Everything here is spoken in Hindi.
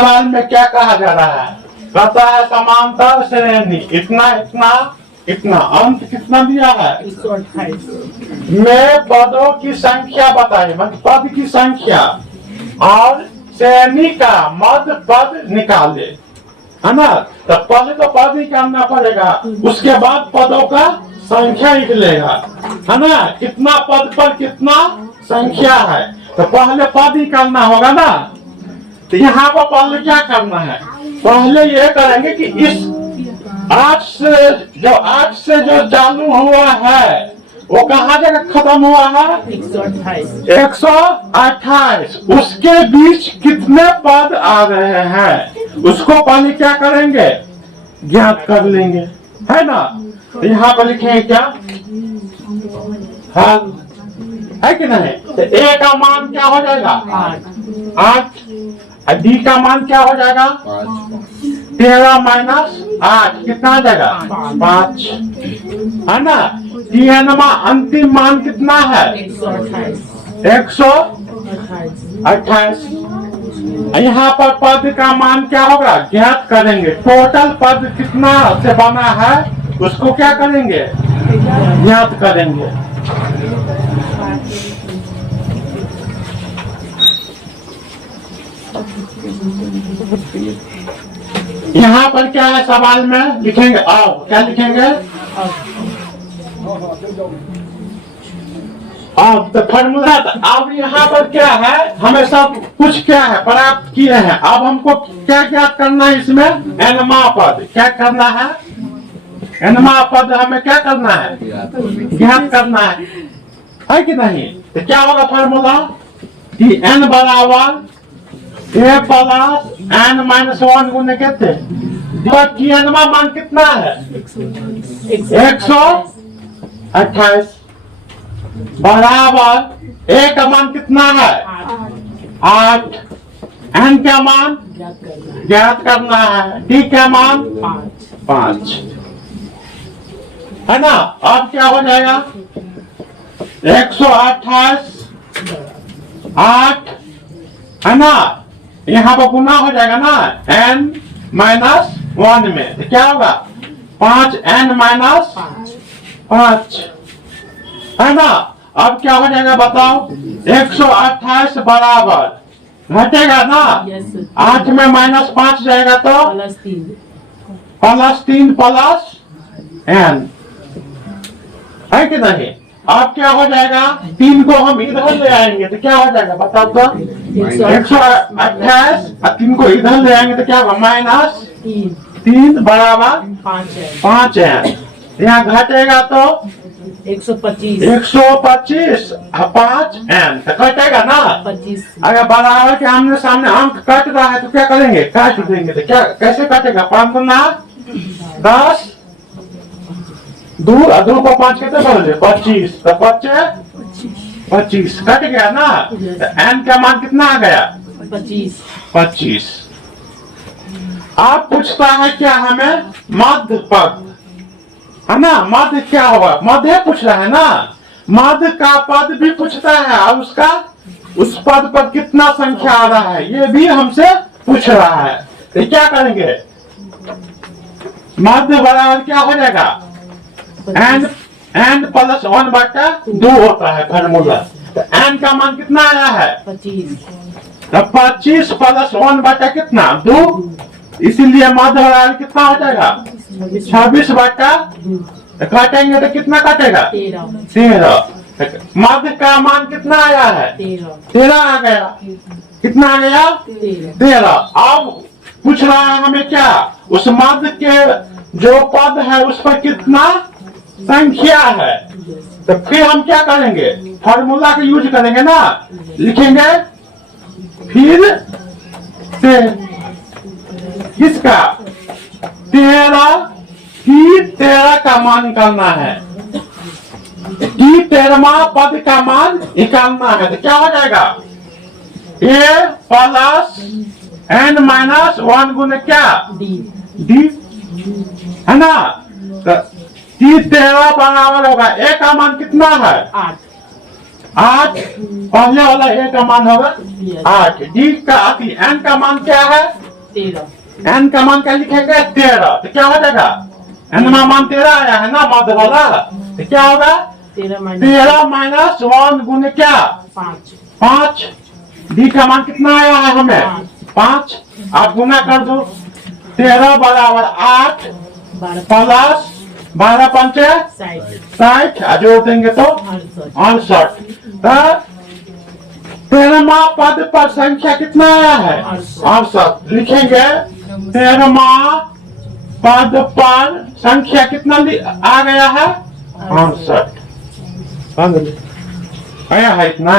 सवाल में क्या कहा जा रहा है? कहता है समांतर श्रेणी इतना इतना इतना, अंत कितना दिया है? 128। में पदों की संख्या बताइए, मतलब पद की संख्या, और श्रेणी का मध्य पद निकाले, है ना? तो पहले तो पद निकालना पड़ेगा, उसके बाद पदों का संख्या निकलेगा, है ना? कितना पद पर कितना संख्या है, तो पहले पद निकालना होगा ना। तो यहाँ पर पहले क्या करना है? पहले ये करेंगे कि इस 8 से जो चालू हुआ है वो कहाँ जगह खत्म हुआ है? 128। उसके बीच कितने पद आ रहे हैं उसको पहले क्या करेंगे? ज्ञात कर लेंगे, है ना? तो यहाँ पर लिखेंगे क्या? हाँ, है कि नहीं? तो ए का मान क्या हो जाएगा? 8। डी का मान क्या हो जाएगा? 13 माइनस 8 कितना आ जाएगा? 5, है ना? टीएनमा अंतिम मान कितना है? 128। यहाँ पर पद का मान क्या होगा? ज्ञात करेंगे। टोटल पद कितना से बना है उसको क्या करेंगे? ज्ञात करेंगे। यहाँ पर क्या है सवाल में? लिखेंगे अब क्या लिखेंगे? अब तो फॉर्मूला। अब यहाँ पर क्या है? हमें सब कुछ क्या है प्राप्त किए हैं। अब हमको क्या ज्ञात करना है इसमें? एनमा पद क्या करना है? एनमा पद हमें क्या करना है? ज्ञात करना है कि नहीं? तो क्या होगा फॉर्मूला? कि एन बराबर ए प्लस एन माइनस 1 गुने कहते हैं। मान कितना है? 128 बराबर ए का मान कितना है? 8। एन का मान ज्ञात करना है। डी का मान 5, है ना? अब क्या हो जाएगा? 128 8, है ना? यहाँ पर गुना हो जाएगा ना n माइनस 1 में। तो क्या होगा? 5n माइनस 5, है ना? अब क्या हो जाएगा बताओ? 128 बराबर घटेगा ना? 8 में माइनस 5 जाएगा तो +3 प्लस n, है कि नहीं? अब क्या हो जाएगा? 3 को हम इधर ले आएंगे तो क्या हो जाएगा बताओ तो? 128 और 3 को इधर ले आएंगे तो क्या होगा? -3 बराबर 5 है। यहाँ घटेगा तो 125 और 5 n तो कटेगा ना? 25। अगर बराबर के आमने सामने अंक कट रहा है तो क्या करेंगे? काट देंगे। तो क्या कैसे कटेगा? 5 गुना 10, 2 को 5 कितने बोले? 25। तो 25 कट गया ना? तो n का मान कितना आ गया? 25। आप पूछता है क्या हमें? मध्य पद, है ना? मध्य क्या होगा? मध्य पूछ रहा है ना? मध्य का पद भी पूछता है और उसका उस पद पर कितना संख्या आ रहा है ये भी हमसे पूछ रहा है। तो क्या करेंगे? मध्य बराबर क्या हो जाएगा? n प्लस 1 बटा 2 होता है फॉर्मूला। तो n का मान कितना आया है? 25। तो 25 प्लस 1 बटा कितना? 2। इसीलिए मध्य बराबर कितना हो जाएगा? 26 बटा, काटेंगे तो कितना कटेगा? 13। मध्य का मान कितना आया है? 13 आ गया। कितना आ गया? 13। अब पूछ रहा है हमें क्या? उस मध्य के जो पद है उस पर कितना संख्या है। तो फिर हम क्या करेंगे? फॉर्मूला का यूज करेंगे ना। लिखेंगे फिर से किसका? 13 का मान निकालना है। 13वां पद का मान निकालना है। तो क्या हो जाएगा? a प्लस n माइनस 1 गुने क्या? d, है ना? तो 13 बराबर होगा a का मान कितना है? 8। पहले वाला a का मान होगा 8। d का n का मान क्या है? 13 एन का मान क्या लिखेंगे 13, तो क्या हो जाएगा एन का मान 13 आया है ना मध्य वाला, तो क्या होगा 13 माइनस 1 गुने क्या 5 5। डी का मान कितना आया है हमें 5, आप गुना कर दो 13 बराबर 8 प्लस 12 पंचे 60, जोड़ देंगे तो 68। 13वां पद पर संख्या कितना आया है 68, लिखेंगे 13वां पद पर संख्या कितना आ गया है 68 आया है इतना।